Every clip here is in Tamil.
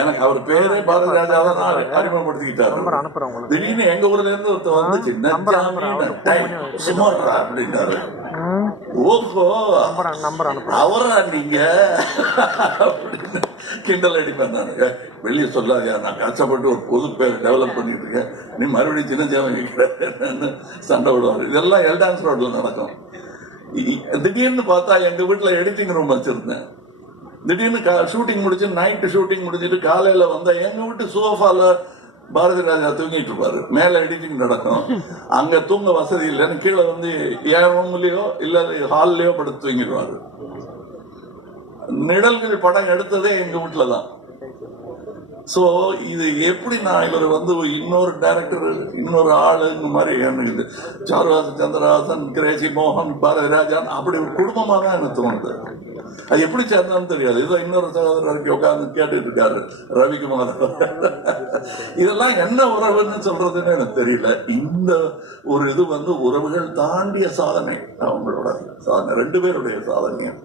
எனக்கு அவர் பேரே பாரதி ராஜா தான் அறிமுகப்படுத்திக்கிட்டாரு. திடீர்னு எங்க ஊர்ல இருந்து ஒருத்தர் வந்துச்சு, சுமாரா அப்படின்னாரு. ஓஹோ அவரா நீங்க அப்படின்னு கிண்டல் அடிப்பேன். நான் வெளியே சொல்லாதியா, நான் கஷ்டப்பட்டு ஒரு பொது பேர் டெவலப் பண்ணிட்டு இருக்கேன், நீ மறுபடியும் சின்ன சேவை சண்டை விடுவார். இதெல்லாம் எல்டான்ஸ் ரோட்ல நடக்கும். திடீர்னு பார்த்தா எங்க வீட்டுல எடிட்டிங் ரூம் வச்சிருந்தேன். திடீர்னு ஷூட்டிங் முடிச்சு, நைட்டு ஷூட்டிங் முடிச்சுட்டு காலையில வந்தா எங்க வீட்டு சோஃபால பாரதி ராஜா தூங்கிட்டு இருப்பாரு. மேல எடிட்டிங் நடக்கும். அங்க தூங்க வசதி இல்லைன்னு கீழே வந்து என் ரூம்லயோ இல்ல ஹால்லயோ படுத்து தூங்கிடுவாரு. நிழல்கள் படம் எடுத்ததே எங்க வீட்டுலதான். சோ இது எப்படி நான் இவர் வந்து இன்னொரு டைரக்டர் இன்னொரு ஆளுங்க மாதிரி எனக்கு சாருஹாசன், சந்திரஹாசன், கிரேசி மோகன், பாரதி ராஜான் அப்படி ஒரு குடும்பமா தான் எனக்கு தோணுது. அது எப்படி சேர்ந்தான்னு தெரியாது. இதோ இன்னொரு சகோதரருக்கு உட்கார்ந்து கேட்டுட்டு இருக்காரு ரவிக்குமார். இதெல்லாம் என்ன உறவுன்னு சொல்றதுன்னு எனக்கு தெரியல. இந்த ஒரு இது வந்து உறவுகள் தாண்டிய சாதனை, அவங்களோட சாதனை, 2 பேருடைய சாதனையும்.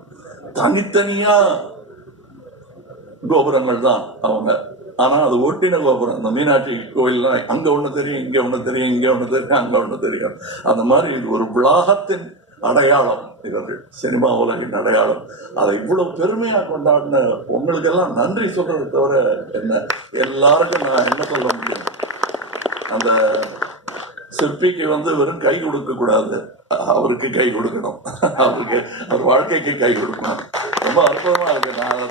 தனித்தனியா கோபுரங்கள் தான் அவங்க. ஆனா அது ஒட்டின கோபுரம். இந்த மீனாட்சி கோயில்லாம் அங்க ஒண்ணு தெரியும், இங்க ஒண்ணு தெரியும், இங்க ஒண்ணு தெரியும், அங்க ஒண்ணு தெரியும். அந்த மாதிரி ஒரு உலகத்தின் அடையாளம் இவர்கள், சினிமா உலகின் அடையாளம். அதை இவ்வளவு பெருமையா கொண்டாடின உங்களுக்கெல்லாம் நன்றி சொல்றதை தவிர என்ன, எல்லாருக்கும் நான் என்ன சொல்ல முடியும். அந்த சிற்பிக்கு வந்து வெறும் கை கொடுக்க கூடாது, அவருக்கு கை கொடுக்கணும். அவருக்கு அவர் வாழ்க்கைக்கு கை கொடுக்கணும். ரொம்ப அற்புதமா இருக்கு. நான்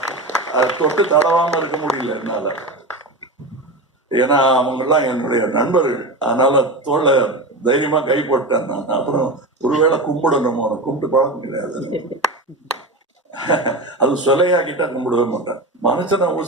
அதை தொட்டு தடவாம இருக்க முடியல என்னால. ஏன்னா அவங்கெல்லாம் என்னுடைய நண்பர்கள். அதனால தோள தைரியமா கை போட்டேன் நான். அப்புறம் ஒருவேளை கும்பிடணுமோ, கும்பிட்டு பழக்கம் கிடையாது. அது சொலையாக்கிட்டா கும்பிடவே மாட்டேன். மனுஷனை